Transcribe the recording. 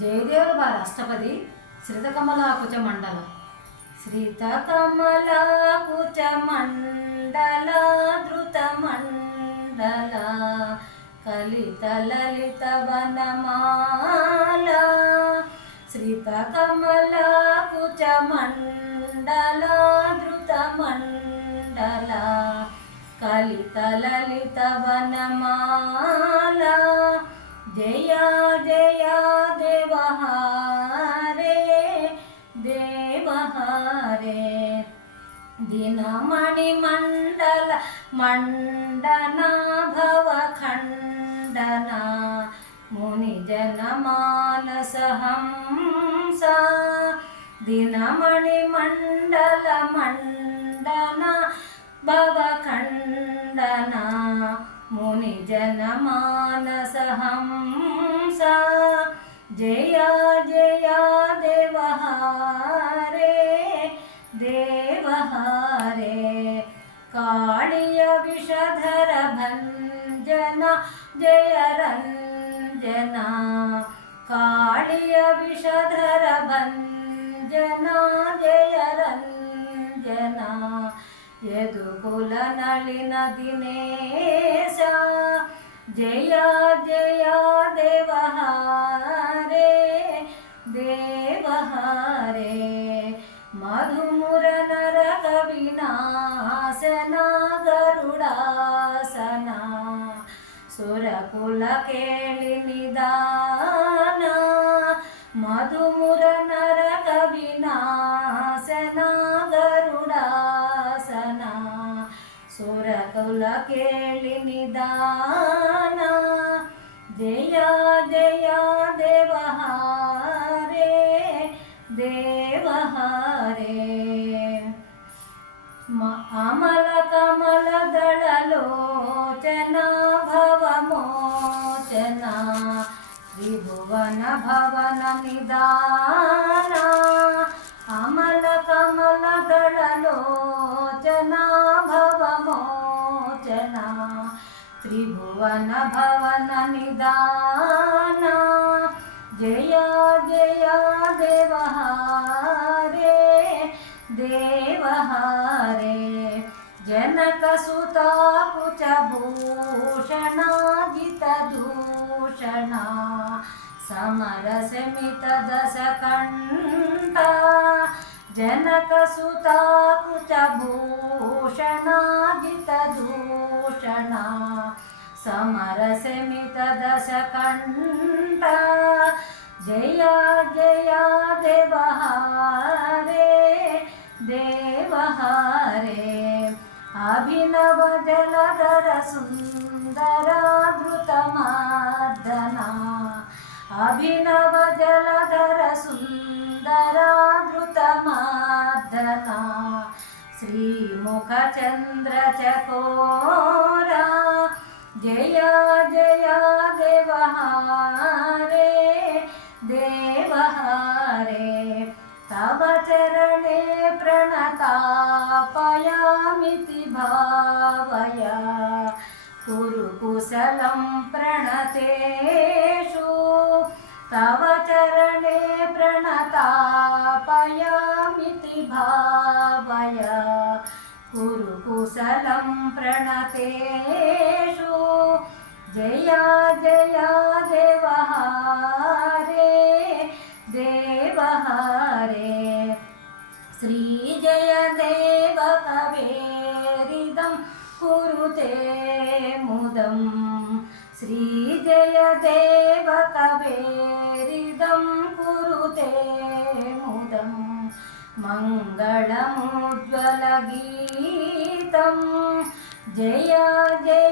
జయదేవుల వారి అష్టపది శ్రితకమలాకుచ మండల శ్రితకమలాకుచ మండల ధృత మండల కలిత లలిత వనమాల శ్రితకమలాకుచ మండల ధృత మండల కలిత లలిత వనమాల జయ జయ దేవహారే దేవహారే దినమణి మండల మండన భవ ఖండన ముని జన మానస హంస దినమణి మండల మండన భవ ఖండన ముని జన మానస హంస జయ జయ దేవహారే దేవహారే కాళియ విషధర భంజన జయ రంజన కాళియ విషధర భంజన జయ రంజన యదుకుల నళిన దినేశ జయ జయ దేవహారే దేవహారే మధుముర నరక వినాశన గరుడాసన సురకుల కేళి నిదాన మధుముర నరక వినాశన గరుడాసన సురకుల కేళి నిదాన జయ జయ దేవహారే దేవహారే అమల కమల దళలోచన భవమోచన త్రిభువన భవన నిదాన అమల కమల దళలోచన భవమోచన త్రిభువన భవన నిదాన జయ జయ దేవహారే దేవహారే జనక సుతా కుచ భూషణ జిత దూషణ సమర సమిత దశ కంఠ జనక సుతా కుచ భూషణ జిత దూషణ సమర సమిత దశ కంఠ జయ జయ దేవహారే దేవహారే అభినవ జలధర సుందర ధృత మార్దన అభినవ జలధర సుందర ధృత మార్దన శ్రీముఖ చంద్ర చకోర జయ జయ దేవహారే దేవహారే తవ చరణే ప్రణతాపయామితి భావయ కురు కుశలం ప్రణతేషు తవ చరణే ప్రణతాపయామితి భావయ కురు కుశలం ప్రణతేషు జయ జయ దేవహారే దేవహారే శ్రీ జయ దేవ కవేరిదం కురుతే ముదం శ్రీ జయ దేవ కవేరిదం కురుతే ముదం మంగళముజ్వల గీతం జయ జయ